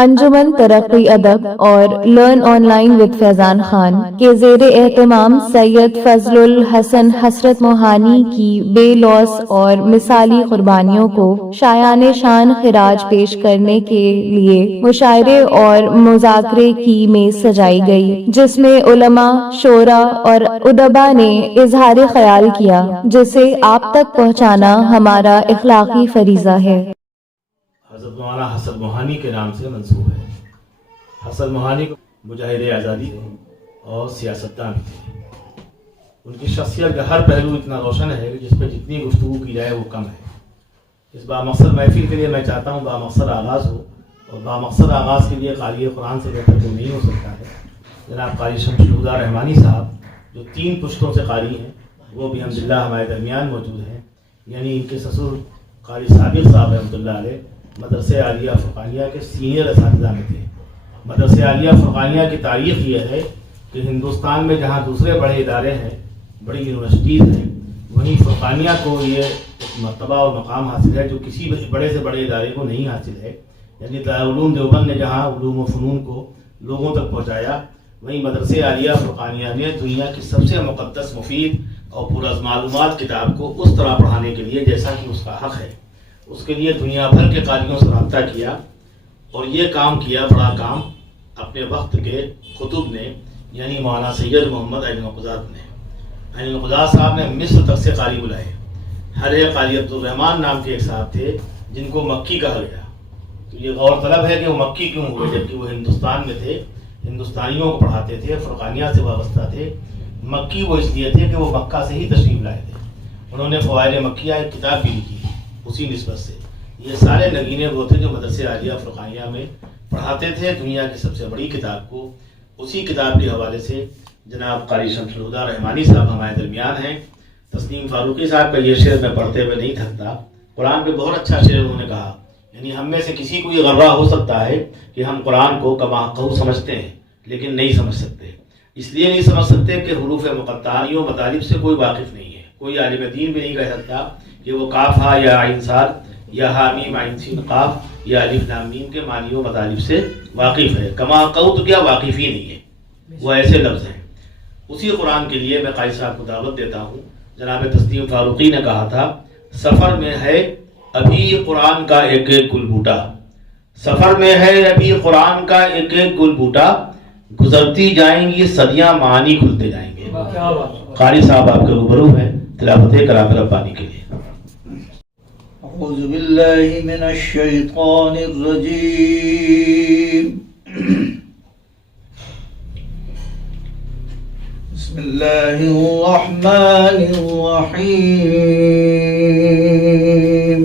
انجمن ترقی ادب اور لرن آن لائن ود فیضان خان کے زیر اہتمام سید فضل الحسن حسرت موہانی کی بے لوث اور مثالی قربانیوں کو شایان شان خراج پیش کرنے کے لیے مشاعرے اور مذاکرے کی میز سجائی گئی، جس میں علماء، شعراء اور ادبا نے اظہار خیال کیا، جسے آپ تک پہنچانا ہمارا اخلاقی فریضہ ہے۔ حضرت مولانا حسن موہانی کے نام سے منسوب ہے۔ حسن موہانی مجاہد آزادی اور سیاستدان تھے۔ ان کی شخصیت کا ہر پہلو اتنا روشن ہے کہ جس پہ جتنی گفتگو کی جائے وہ کم ہے۔ اس بامقصد محفل کے لیے میں چاہتا ہوں بامقصد آغاز ہو، اور بامقصد آغاز کے لیے قاری قرآن سے بہتر کوئی نہیں ہو سکتا ہے۔ جناب قاری شمس الہدیٰ رحمانی صاحب جو 3 پشتوں سے قاری ہیں، وہ بھی الحمدللہ ہمارے درمیان موجود ہیں۔ یعنی ان کے سسر قاری صادق صاحب رحمۃ اللہ علیہ مدرسہ عالیہ فرقانیہ کے سینئر اساتذہ میں تھے۔ مدرسہ عالیہ فرقانیہ کی تاریخ یہ ہے کہ ہندوستان میں جہاں دوسرے بڑے ادارے ہیں، بڑی یونیورسٹیز ہیں، وہیں فرقانیہ کو یہ مرتبہ اور مقام حاصل ہے جو کسی بڑے سے بڑے ادارے کو نہیں حاصل ہے۔ یعنی دارالعلوم دیوبند نے جہاں علوم و فنون کو لوگوں تک پہنچایا، وہیں مدرسہ عالیہ فرقانیہ نے دنیا کی سب سے مقدس، مفید اور پر از معلومات کتاب کو اس طرح پڑھانے کے لیے جیسا کہ اس کا حق ہے، اس کے لیے دنیا بھر کے قاریوں سے رابطہ کیا، اور یہ کام کیا، بڑا کام اپنے وقت کے خطب نے، یعنی مولانا سید محمد عین القضات نے۔ عین القضات صاحب نے مصر تک سے قاری بلائے۔ حلے قاری عبدالرحمن نام کے ایک صاحب تھے جن کو مکی کہا گیا۔ تو یہ غور طلب ہے کہ وہ مکی کیوں ہوئے جبکہ وہ ہندوستان میں تھے، ہندوستانیوں کو پڑھاتے تھے، فرقانیہ سے وابستہ تھے۔ مکی وہ اس لیے تھے کہ وہ مکہ سے ہی تشریف لائے تھے۔ انہوں نے فوائد مکیہ ایک کتاب بھی لکھی اسی نسبت سے۔ یہ سارے نگینے وہ تھے جو مدرسہ عالیہ فرقانیہ میں پڑھاتے تھے۔ دنیا کی سب سے بڑی کتاب کو اسی کتاب کے حوالے سے جناب قاری شمس الہدیٰ رحمانی صاحب ہمارے درمیان ہیں۔ تسلیم فاروقی صاحب کا یہ شعر میں پڑھتے ہوئے نہیں تھکتا۔ قرآن پہ بہت اچھا شعر انہوں نے کہا، یعنی ہم میں سے کسی کو یہ غرہ ہو سکتا ہے کہ ہم قرآن کو کما قہو سمجھتے ہیں لیکن نہیں سمجھ سکتے۔ اس لیے نہیں سمجھ سکتے کہ حروف مقطعہ مطالب سے کوئی واقف نہیں ہے۔ کوئی عالم دین بھی نہیں کہہ سکتا کہ وہ کاف ہا یا عین صاد یا ہا میم عین سین قاف یا الف لام میم کے معنی و مطالب سے واقف ہے۔ کما قہو تو کیا واقف ہی نہیں ہے، وہ ایسے لفظ ہیں۔ اسی قرآن کے لیے میں قاری صاحب کو دعوت دیتا ہوں۔ جناب تسلیم فاروقی نے کہا تھا، سفر میں ہے ابھی قرآن کا ایک ایک گل بوٹا، سفر میں ہے ابھی قرآن کا ایک ایک گل بوٹا، گزرتی جائیں گی صدیاں معانی کھلتے جائیں گے۔ قاری صاحب آپ کے روبرو ہیں تلاوت کلام ربانی کے لیے۔ اعوذ باللہ من الشیطان الرجیم، بسم اللہ الرحمن الرحیم۔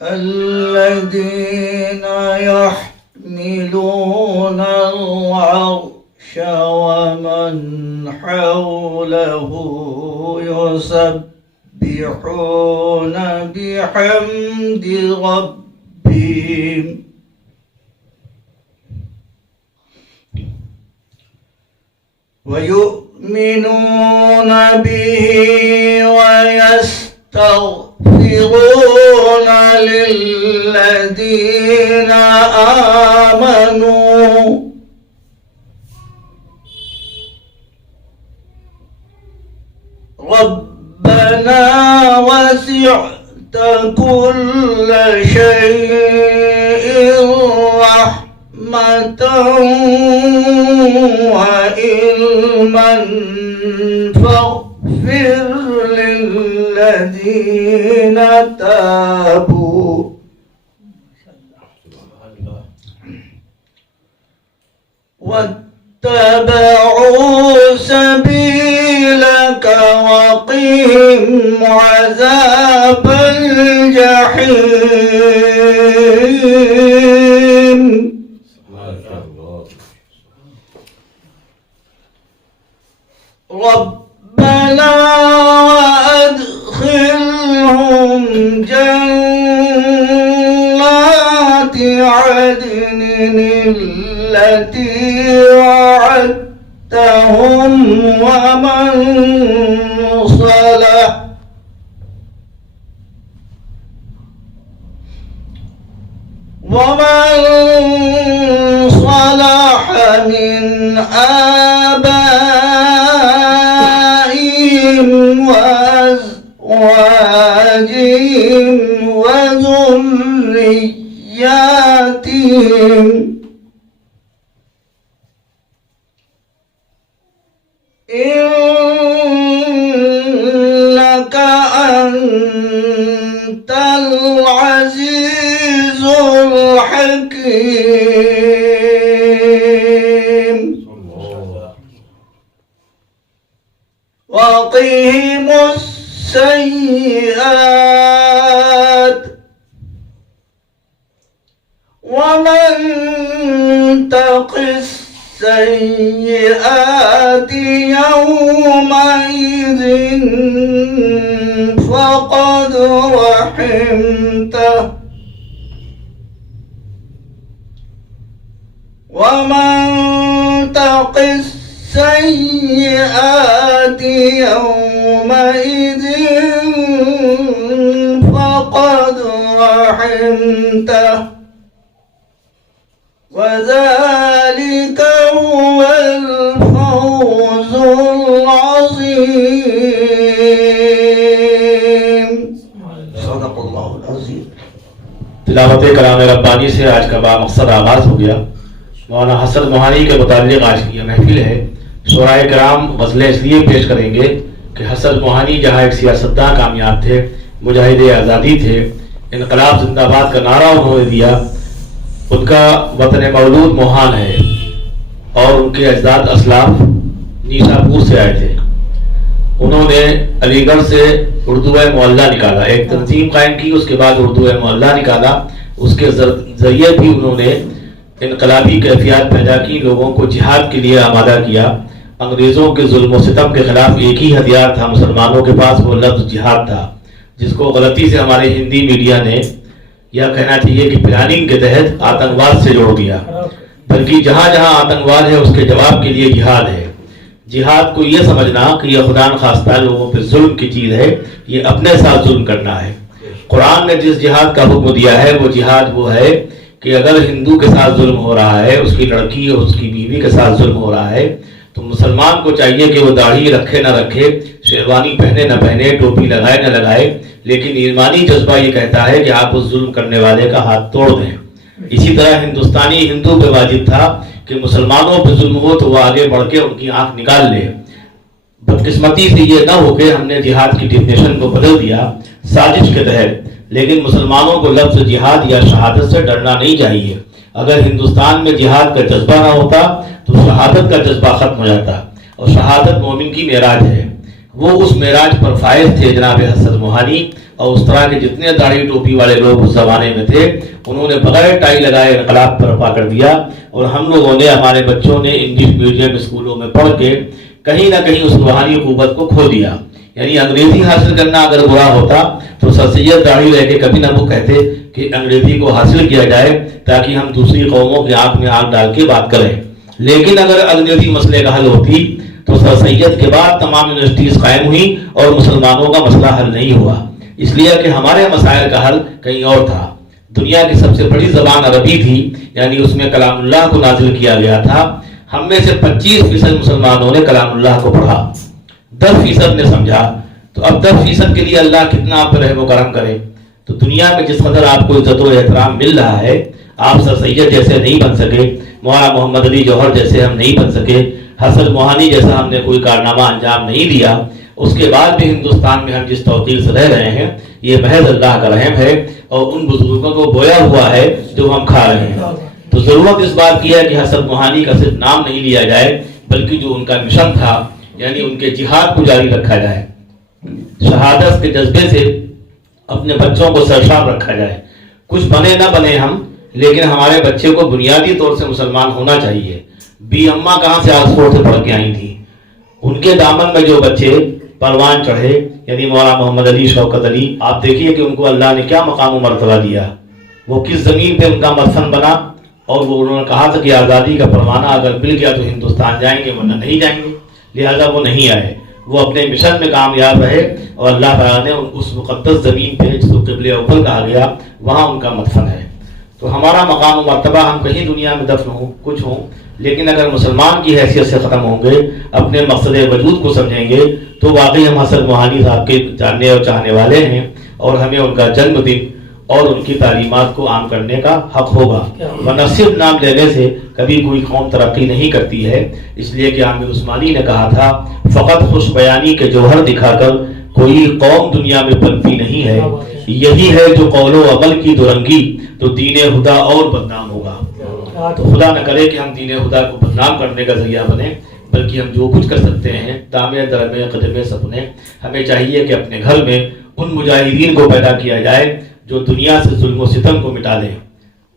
الذین يحملون العرش ومن حوله يسبحون بحمد ربهم ويؤمنون به ويستغفرون للذين آمنوا ربنا وسعت كل شيء رحمة وعلما فاغفر للذين تابوا واتبعوا سبيلك وقهم عذاب الجحيم ربنا وأدخلهم جنات عدن التي وعدتهم ومن صلح ومن صلح من آبائهم وأزواجهم وذرياتهم إنك أنت العزيز الحكيم وقهم السيئات ومن تق السيئات يومئذ فقد رحمته ومن تق السيئات يومئذ فقد رحمته وذلك هو الفوز العظيم صدق الله العظيم. تلاوت کلام ربانی سے آج کا بامقصد آغاز ہو گیا. مولانا حسن موہانی کے متعلق آج کی یہ محفل ہے. شعراء کرام غزلیں اس لیے پیش کریں گے کہ حسن موہانی جہاں ایک سیاستداں کامیاب تھے، مجاہد آزادی تھے، انقلاب زندہ باد کا نعرہ انہوں نے دیا. ان کا وطن مولود موہان ہے اور ان کے اجداد اسلاف نیشاپور سے آئے تھے. انہوں نے علی گڑھ سے اردو معلّہ نکالا، ایک تنظیم قائم کی، اس کے بعد اردو معلّہ نکالا. اس کے ذریعے بھی انہوں نے انقلابی کیفیات پیدا کی، لوگوں کو جہاد کے لیے آمادہ کیا. انگریزوں کے ظلم و ستم کے خلاف ایک ہی ہتھیار تھا مسلمانوں کے پاس، وہ لفظ جہاد تھا، جس کو غلطی سے ہمارے ہندی میڈیا نے یا کہنا چاہیے کہ پلاننگ کے تحت آتنکواد سے جوڑ دیا. بلکہ جہاں جہاں آتنکواد ہے اس کے جواب کے لیے جہاد ہے. جہاد کو یہ سمجھنا کہ یہ خدا نخواستہ لوگوں پہ ظلم کی چیز ہے، یہ اپنے ساتھ ظلم کرنا ہے. قرآن نے جس جہاد کا حکم دیا ہے وہ جہاد وہ ہے کہ اگر ہندو کے ساتھ ظلم ہو رہا ہے، اس کی لڑکی اور اس کی بیوی کے ساتھ ظلم ہو رہا ہے، تو مسلمان کو چاہیے کہ وہ داڑھی رکھے نہ رکھے، شیروانی پہنے نہ پہنے، ٹوپی لگائے نہ لگائے، لیکن ایمانی جذبہ یہ کہتا ہے کہ آپ اس ظلم کرنے والے کا ہاتھ توڑ دیں. اسی طرح ہندوستانی ہندو پہ واجب تھا کہ مسلمانوں پہ ظلم ہو تو وہ آگے بڑھ کے ان کی آنکھ نکال لے. بدقسمتی سے یہ نہ ہو کہ ہم نے جہاد کی ڈیفینیشن کو بدل دیا سازش کے تحت. لیکن مسلمانوں کو لفظ جہاد یا شہادت سے ڈرنا نہیں چاہیے. اگر ہندوستان میں جہاد کا جذبہ نہ ہوتا تو شہادت کا جذبہ ختم ہو جاتا، اور شہادت مومن کی معراج ہے. وہ اس معراج پر فائز تھے جناب حسن موہانی اور اس طرح کے جتنے داڑھی ٹوپی والے لوگ اس زمانے میں تھے. انہوں نے بغیر ٹائی لگائے انقلاب برپا کر دیا. اور ہم لوگوں نے، ہمارے بچوں نے انگلش میڈیم اسکولوں میں پڑھ کے کہیں نہ کہیں اس روحانی قوت کو کھو دیا. یعنی انگریزی حاصل کرنا اگر برا ہوتا تو سر سید داڑھی رہ کے کبھی نہ وہ کہتے کہ انگریزی کو حاصل کیا جائے تاکہ ہم دوسری قوموں کی آنکھ میں آنکھ ڈال کے بات کریں. لیکن اگر انگریزی مسئلے کا حل ہوتی تو سر سید کے بعد تمام یونیورسٹیز قائم ہوئی اور مسلمانوں کا مسئلہ حل نہیں ہوا. اس لیے کہ ہمارے مسائل کا حل کہیں اور تھا. دنیا کی سب سے بڑی زبان عربی تھی، یعنی اس میں کلام اللہ کو نازل کیا گیا تھا. ہم میں سے 25% مسلمانوں نے کلام اللہ کو پڑھا، 10% نے سمجھا. تو اب 10% کے لیے اللہ کتنا آپ پر رحم و کرم کرے. تو دنیا میں جس قدر آپ کو عزت و احترام مل رہا ہے، آپ سر سید جیسے نہیں بن سکے، مولانا محمد علی جوہر جیسے ہم نہیں بن سکے، حسن موہانی جیسا ہم نے کوئی کارنامہ انجام نہیں دیا. اس کے بعد بھی ہندوستان میں ہم جس توقیر سے رہ رہے ہیں یہ محض اللہ کا رحم ہے اور ان بزرگوں کو بویا ہوا ہے جو ہم کھا رہے ہیں. تو ضرورت اس بات کی ہے کہ حسن موہانی کا صرف نام نہیں لیا جائے بلکہ جو ان کا مشن تھا یعنی ان کے جہاد کو جاری رکھا جائے، شہادت کے جذبے سے اپنے بچوں کو سرشار رکھا جائے. کچھ بنے نہ بنے ہم، لیکن ہمارے بچے کو بنیادی طور سے مسلمان ہونا چاہیے. بی اماں کہاں سے آکسفورڈ سے پڑھ کے آئی تھی، ان کے دامن میں جو بچے پروان چڑھے یعنی مولانا محمد علی، شوکت علی، آپ دیکھیے کہ ان کو اللہ نے کیا مقام و مرتبہ دیا. وہ کس زمین پہ ان کا مدفن بنا، اور وہ انہوں نے کہا تھا کہ آزادی کا پروانہ اگر مل گیا تو ہندوستان جائیں گے ورنہ نہیں جائیں گے. لہذا وہ نہیں آئے، وہ اپنے مشن میں کامیاب رہے اور اللہ تعالیٰ نے اس مقدس زمین پہ جس کو قبلہ اوپر کہا گیا وہاں ان کا مدفن ہے. تو ہمارا مقام و مرتبہ ہم کہیں دنیا میں دفن ہوں کچھ ہوں، لیکن اگر مسلمان کی حیثیت سے ختم ہوں گے، اپنے مقصد وجود کو سمجھیں گے، تو واقعی ہم حسن موہانی صاحب کے جاننے اور چاہنے والے ہیں، اور ہمیں ان کا جنم دن اور ان کی تعلیمات کو عام کرنے کا حق ہوگا، ورنہ صرف نام لینے سے کبھی کوئی قوم ترقی نہیں کرتی ہے۔ اس لیے کہ عامر عثمانی نے کہا تھا، فقط خوش بیانی کے جوہر دکھا کر کوئی قوم دنیا میں پنپی نہیں ہے، یہی ہے جو قول و عمل کی درنگی، تو دین خدا اور بدنام ہوگا۔ تو خدا نہ کرے کہ ہم دین خدا کو بدنام کرنے کا ذریعہ بنے، بلکہ ہم جو کچھ کر سکتے ہیں دامے درمے قدمے سپنے، ہمیں چاہیے کہ اپنے گھر میں ان مجاہدین کو پیدا کیا جائے جو دنیا سے ظلم و ستم کو مٹا دیں،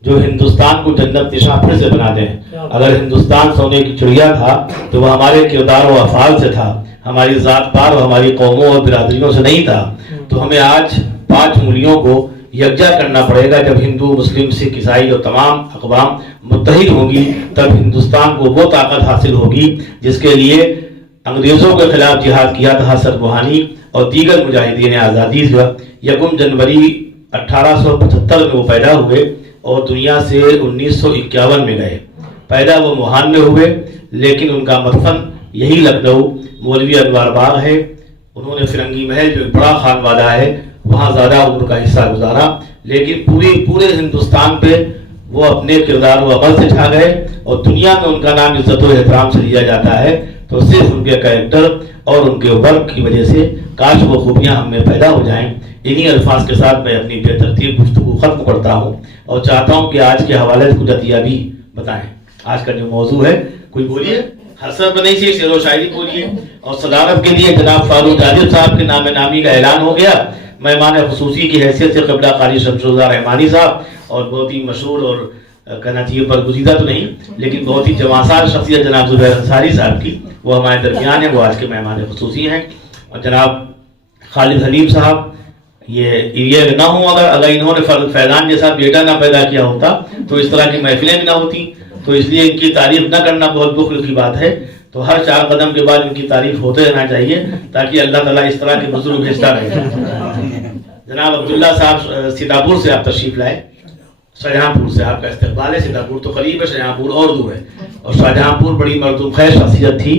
جو ہندوستان کو جنت نشاں پھر سے بنا دیں۔ اگر ہندوستان سونے کی چڑیا تھا تو وہ ہمارے کردار و افعال سے تھا، ہماری ذات پار اور ہماری قوموں اور برادریوں سے نہیں تھا۔ تو ہمیں آج 5 انگلیوں کو یکجا کرنا پڑے گا۔ جب ہندو، مسلم، سکھ، عیسائی اور تمام اقوام متحد ہوں گی، تب ہندوستان کو وہ طاقت حاصل ہوگی جس کے لیے انگریزوں کے خلاف جہاد کیا تھا حسن موہانی اور دیگر مجاہدین آزادی۔ 1 جنوری 1875 میں وہ پیدا ہوئے اور دنیا سے 1951 میں گئے۔ پیدا وہ موہان میں ہوئے، لیکن ان کا مدفن یہی لکھنؤ مولوی انوار باغ ہے۔ انہوں نے فرنگی محل جو بڑا خانوادہ ہے وہاں زیادہ عمر کا حصہ گزارا، لیکن پورے ہندوستان پہ وہ اپنے کردار و عمل سے چھا گئے، اور دنیا میں ان کا نام عزت و احترام سے لیا جاتا ہے تو صرف ان کے کریکٹر اور ان کے ورک کی وجہ سے۔ کاش وہ خوبیاں ہم میں پیدا ہو جائیں۔ انہی الفاظ کے ساتھ میں اپنی بے ترتیب گفتگو ختم کرتا ہوں اور چاہتا ہوں کہ آج کے حوالے سے کچھ عطیہ بھی بتائیں۔ آج کا جو موضوع ہے کوئی بولیے، حسرت بنائی سے شعر و شاعری بولیے، اور صدارت کے لیے جناب فاروق عادل صاحب کے نام نامی کا اعلان ہو گیا۔ مہمان خصوصی کی حیثیت سے قبلہ قاری شمس الہدیٰ رحمانی صاحب، اور بہت ہی مشہور اور کہنا چاہیے برگزیدہ تو نہیں لیکن بہت ہی جوانسار شخصیت جناب زبیر انصاری صاحب کی، وہ ہمارے درمیان ہیں، وہ آج کے مہمان خصوصی ہیں۔ اور جناب خالد حلیم صاحب، یہ نہ ہوں اگر انہوں نے فیضان جیسا بیٹا نہ پیدا کیا ہوتا تو اس طرح کی محفلیں بھی نہ ہوتی، تو اس لیے ان کی تعریف نہ کرنا بہت بخل کی بات ہے۔ تو ہر 4 قدم کے بعد ان کی تعریف ہوتے رہنا چاہیے تاکہ اللہ تعالیٰ اس طرح کے بزرگ بھیجتا رہے۔ جناب عبداللہ صاحب سیتاپور سے آپ تشریف لائے، شاہجہاں پور سے آپ کا استقبال ہے۔ سیتاپور تو قریب ہے، شاہجہاں پور اور دور ہے، اور شاہجہاں پور بڑی مردم خیر شخصیت تھی،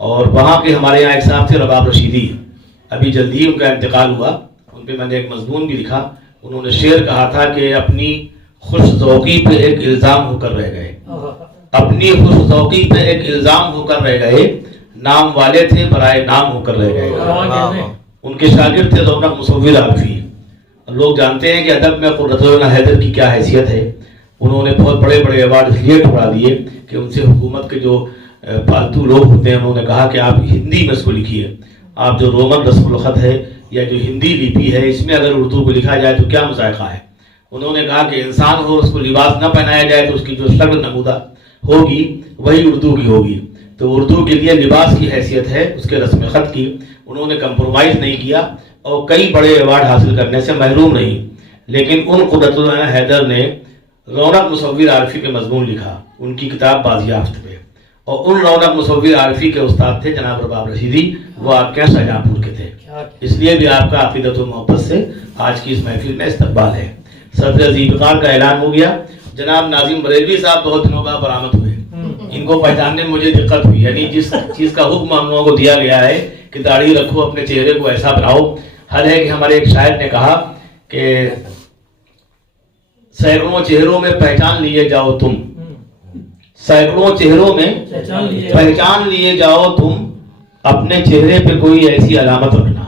اور وہاں کے ہمارے یہاں ایک صاحب تھے رباب رشیدی، ابھی جلدی ان کا انتقال ہوا۔ ان پہ میں نے ایک مضمون بھی لکھا، انہوں نے شعر کہا تھا کہ اپنی خوش ذوقی پہ ایک الزام ہو کر رہ گئے، اپنی خوش ذوقی پہ ایک الزام ہو کر رہ گئے، نام والے تھے برائے نام ہو کر رہ گئے۔ ان کے شاگرد تھے رونق مصور عارفی۔ لوگ جانتے ہیں کہ ادب میں قرۃ العین حیدر کی کیا حیثیت ہے۔ انہوں نے بہت بڑے بڑے ایوارڈ اس لیے ٹھکرا دیے کہ ان سے حکومت کے جو پالتو لوگ ہوتے ہیں انہوں نے کہا کہ آپ ہندی میں اس کو لکھیے، آپ جو رومن رسم الخط ہے یا جو ہندی لپی ہے اس میں اگر اردو کو لکھا جائے تو کیا مذائقہ ہے۔ انہوں نے کہا کہ انسان ہو اس کو لباس نہ پہنایا جائے تو اس کی جو شکل نمودہ ہوگی وہی اردو کی ہوگی۔ تو اردو کے لیے لباس کی حیثیت ہے اس کے رسم خط کی، انہوں نے کمپرومائز نہیں کیا اور کئی بڑے ایوارڈ حاصل کرنے سے محروم نہیں۔ لیکن ان قرۃ العین حیدر نے رونق مصور عارفی پہ مضمون لکھا، ان کی کتاب بازیافت پہ، اور ان رونق مصور عارفی کے استاد تھے جناب رباب رشیدی، وہ آپ کے شاہجہاں پور کے تھے۔ اس لیے بھی آپ کا عقیدت و محبت سے آج کی اس محفل میں استقبال ہے۔ صدر ذوالفقار کا اعلان ہو گیا۔ جناب ناظم بریلوی صاحب بہت دنوں بعد برآمد ہوئے، ان کو پہچاننے میں مجھے دقت ہوئی، یعنی جس چیز کا حکم ہم لوگوں کو دیا گیا ہے کہ داڑھی رکھو، اپنے چہرے کو ایسا بناؤ۔ حل ہے کہ ہمارے ایک شاعر نے کہا کہ سینکڑوں چہروں میں پہچان لیے جاؤ تم، سینکڑوں چہروں میں پہچان لیے جاؤ تم، اپنے چہرے پہ کوئی ایسی علامت رکھنا۔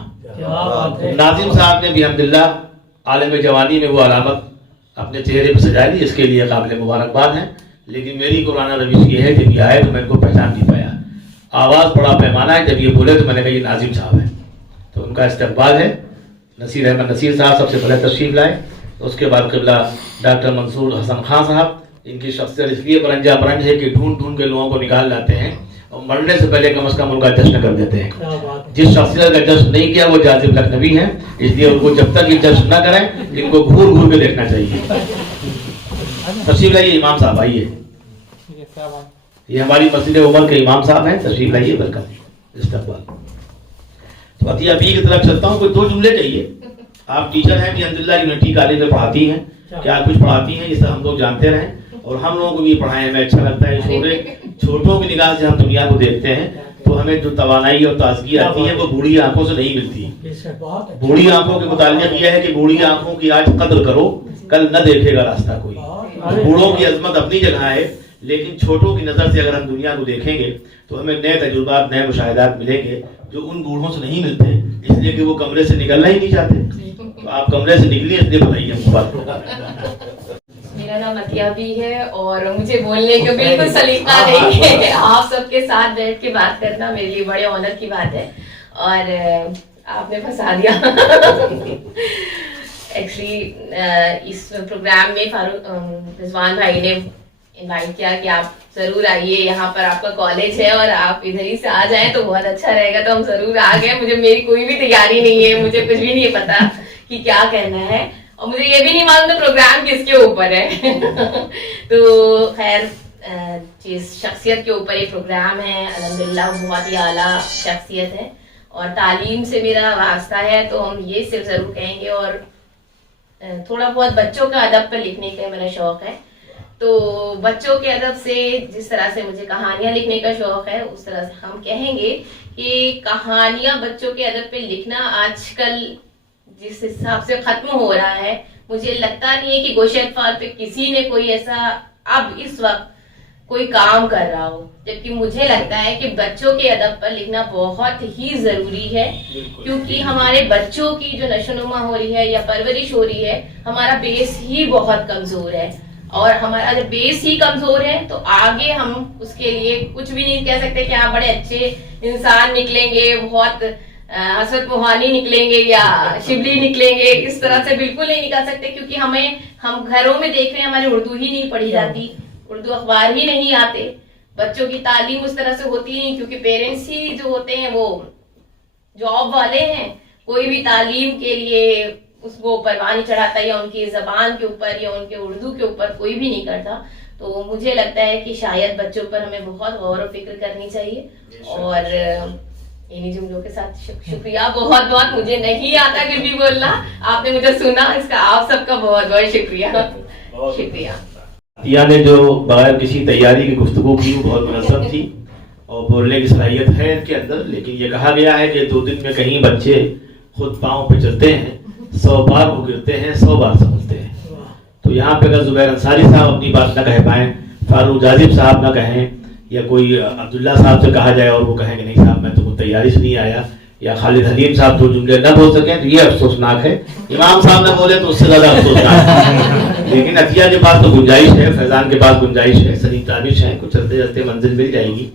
ناظم صاحب نے بھی الحمدللہ عالم جوانی میں وہ علامت اپنے چہرے پہ سجا لی، اس کے لیے قابل مبارکباد ہے۔ لیکن میری قرآن روش یہ ہے جب یہ آئے تو میں ان کو پہچان نہیں پایا، آواز بڑا پیمانہ ہے، جب یہ بولے تو میں نے کہا یہ ناظم صاحب ہے، تو ان کا استقبال ہے۔ نصیر احمد نصیر صاحب سب سے پہلے تشریف لائے، اس کے بعد قبلہ ڈاکٹر منصور حسن خان صاحب، ان کی شخصیت اس لیے برنجا برنج ہے کہ ڈھونڈ ڈھونڈ کے لوگوں کو نکال لاتے ہیں اور مرنے سے پہلے کم از کم ان کا جشن کر دیتے ہیں۔ جس شخصیت کا جشن نہیں کیا وہ جاذب لکھنوی ہے، اس لیے ان کو جب تک یہ جشن نہ کریں ان کو گھور گھور کے دیکھنا چاہیے۔ تشریف لائیے امام صاحب، آئیے، یہ ہماری مسجد عمر کے امام صاحب ہیں، تشریف لائیے، ویلکم، استقبال۔ تو عطیہ بھی کی طرف چلتا ہوں، کوئی 2 جملے چاہیے۔ آپ ٹیچر ہیں بھی الحمدللہ یونیورسٹی کالج میں پڑھاتی ہیں، کیا کچھ پڑھاتی ہیں یہ سب ہم لوگ جانتے رہیں اور ہم لوگوں کو بھی پڑھائیں ہمیں اچھا لگتا ہے. چھوٹوں کی نگاہ سے ہم دنیا کو دیکھتے ہیں تو ہمیں جو توانائی اور تازگی آتی ہے وہ بوڑھی آنکھوں سے نہیں ملتی. بوڑھی آنکھوں کے متعلق یہ ہے کہ بوڑھی آنکھوں کی آج قدر کرو کل نہ دیکھے گا راستہ کوئی. بوڑھوں کی عظمت اپنی جگہ ہے لیکن چھوٹوں کی نظر سے اگر ہم دنیا کو دیکھیں گے تو ہمیں نئے تجربات نئے مشاہدات ملیں گے جو ان بوڑھوں سے نہیں ملتے اس لیے کہ وہ کمرے سے نکلنا ہی نہیں چاہتے. تو آپ کمرے سے نکلیے اس لیے بتائیے ہم کو بات. میرا نام عطیہ بھی ہے اور مجھے بولنے کا بالکل سلیقہ نہیں ہے. آپ سب کے ساتھ بیٹھ کے بات کرنا میرے لیے بڑے آنر کی بات ہے اور آپ نے پھنسا دیا. ایکچولی اس پروگرام میں فاروق رضوان بھائی نے انوائٹ کیا کہ آپ ضرور آئیے, یہاں پر آپ کا کالج ہے اور آپ ادھر ہی سے آ جائیں تو بہت اچھا رہے گا. تو ہم ضرور آ گئے. مجھے میری کوئی بھی تیاری نہیں ہے, مجھے کچھ بھی نہیں پتا کہ کیا کہنا ہے اور مجھے یہ بھی نہیں معلوم تھا پروگرام کس کے اوپر ہے. تو خیر جس شخصیت کے اوپر یہ پروگرام ہے الحمدللہ بہت ہی اعلیٰ شخصیت ہے اور تعلیم سے میرا واسطہ ہے. تو ہم یہ صرف ضرور کہیں گے اور تھوڑا بہت بچوں کا ادب پر لکھنے کا میرا شوق ہے. تو بچوں کے ادب سے جس طرح سے مجھے کہانیاں لکھنے کا شوق ہے اس طرح سے ہم کہیں گے کہ کہانیاں بچوں کے ادب پہ لکھنا آج کل جس حساب سے ختم ہو رہا ہے مجھے لگتا نہیں ہے کہ گوشہ اطفال پہ کسی نے کوئی ایسا اب اس وقت کوئی کام کر رہا ہو, جبکہ مجھے لگتا ہے کہ بچوں کے ادب پر لکھنا بہت ہی ضروری ہے کیونکہ ہمارے بچوں کی جو نشو و نما ہو رہی ہے یا پرورش ہو رہی ہے ہمارا بیس ہی بہت کمزور ہے اور ہمارا اگر بیس ہی کمزور ہے تو آگے ہم اس کے لیے کچھ بھی نہیں کہہ سکتے کہ آپ بڑے اچھے انسان نکلیں گے, بہت حسرت موہانی نکلیں گے یا شبلی نکلیں گے, اس طرح سے بالکل نہیں نکل سکتے کیونکہ ہم گھروں میں دیکھ رہے ہیں ہماری اردو ہی نہیں پڑھی جاتی, اردو اخبار ہی نہیں آتے, بچوں کی تعلیم اس طرح سے ہوتی نہیں کیونکہ پیرنٹس ہی جو ہوتے ہیں وہ جاب والے ہیں, کوئی بھی تعلیم کے لیے اس کو پرواہ نہیں چڑھاتا یا ان کی زبان کے اوپر یا ان کے اردو کے اوپر کوئی بھی نہیں کرتا. تو مجھے لگتا ہے کہ شاید بچوں پر ہمیں بہت غور و فکر کرنی چاہیے اور انہی جملوں کے ساتھ شکریہ بہت بہت. مجھے نہیں آتا پھر بھی بولنا, آپ نے مجھے سنا, اس کا آپ سب کا بہت بہت شکریہ. شکریہ. عطیہ نے جو بغیر کسی تیاری کی گفتگو کی وہ بہت منظم تھی اور بولنے کی صلاحیت ہے ان کے اندر, لیکن یہ کہا گیا ہے کہ 2 دن میں کہیں بچے خود پاؤں پہ چلتے ہیں 100 بار وہ گرتے ہیں 100 بار سنبھلتے ہیں. تو یہاں پہ اگر زبیر انصاری صاحب اپنی بات نہ کہہ پائیں, فاروق جاذب صاحب نہ کہیں یا کوئی عبداللہ صاحب سے کہا جائے اور وہ کہیں کہ نہیں صاحب میں تو تیاری سے نہیں آیا, یا خالد حلیم صاحب 2 جملے نہ بول سکیں تو یہ افسوسناک ہے. امام صاحب نہ بولے تو اس سے زیادہ افسوسناک ہے. لیکن عطیہ کے پاس تو گنجائش ہے, فیضان کے پاس گنجائش ہے, سلیم تابش ہے, کچھ چلتے چلتے منزل مل جائے گی.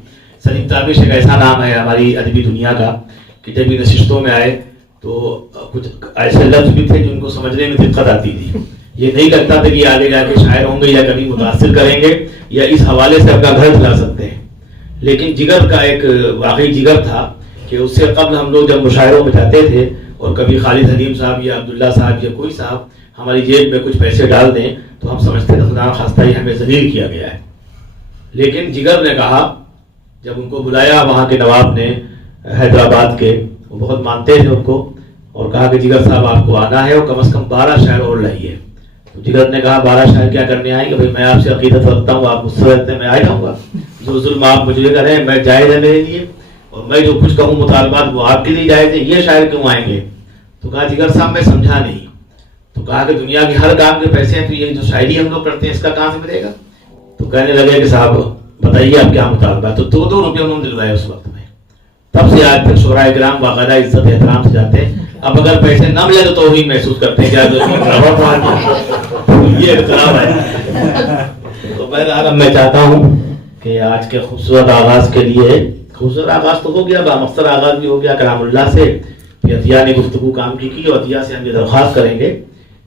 سلیم تابش ایک ایسا نام ہے ہماری ادبی دنیا کا کہ جب یہ نشستوں میں آئے تو کچھ ایسے لفظ بھی تھے جو ان کو سمجھنے میں دقت آتی تھی. یہ نہیں لگتا تھا کہ یہ آگے جا کے شاعر ہوں گے یا کبھی متاثر کریں گے یا اس حوالے سے اپنا گھر چلا سکتے ہیں. لیکن جگر کا ایک واقعی جگر تھا کہ اس سے قبل ہم لوگ جب مشاعروں میں جاتے تھے اور کبھی خالد حلیم صاحب یا عبداللہ صاحب یا کوئی صاحب ہماری جیب میں کچھ پیسے ڈال دیں تو ہم سمجھتے تھے خدا نخواستہ یہ ہمیں ذلیل کیا گیا ہے. لیکن جگر نے کہا, جب ان کو بلایا وہاں کے نواب نے حیدرآباد کے, وہ بہت مانتے تھے ان کو, اور کہا کہ جگر صاحب آپ کو آنا ہے اور کم از کم 12 شاعر اور لائیے. تو جگر نے کہا 12 شاعر کیا کرنے آئیں گے, بھائی میں آپ سے عقیدت رکھتا ہوں, آپ مجھ سے رہتے ہیں, میں آ جاؤں گا. جو ظلم آپ مجھے کریں میں جائز ہے میرے لیے, اور میں جو کچھ کہوں مطالبات وہ آپ کے لیے جائز ہے, یہ شاعر کیوں آئیں گے؟ تو کہا جگر صاحب میں سمجھا نہیں. تو کہا کہ دنیا کی ہر کام کے پیسے ہیں تو یہ جو شاعری ہم لوگ کرتے ہیں اس کا کہاں سے ملے گا؟ تو کہنے لگے کہ صاحب بتائیے آپ کیا مطالبہ ہے. تو 2 روپے انہوں نے دلوائے اس وقت میں. تب سے آج تک شعراء کرام باقاعدہ عزت احترام سے جاتے ہیں. اب اگر پیسے نہ ملے تو توہین محسوس کرتے ہیں, کیا یہ احترام ہے. تو بہرحال میں چاہتا ہوں کہ آج کے خوبصورت آغاز کے لیے, خوبصورت آغاز تو ہو گیا, بامقصد آغاز بھی ہو گیا کلام اللہ سے. پھر عطیہ نے گفتگو کام کی اور عطیہ سے ہم یہ درخواست کریں گے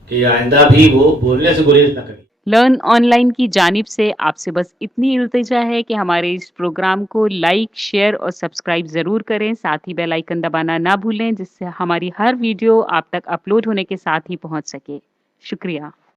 کہ آئندہ بھی وہ بولنے سے گریز نہ کریں. لرن آن لائن کی جانب سے آپ سے بس اتنی التجا ہے کہ ہمارے اس پروگرام کو لائک، شیئر اور سبسکرائب ضرور کریں. ساتھ ہی بیل آئیکن دبانا نہ بھولیں جس سے ہماری ہر ویڈیو آپ تک اپلوڈ ہونے کے ساتھ ہی پہنچ سکے. شکریہ.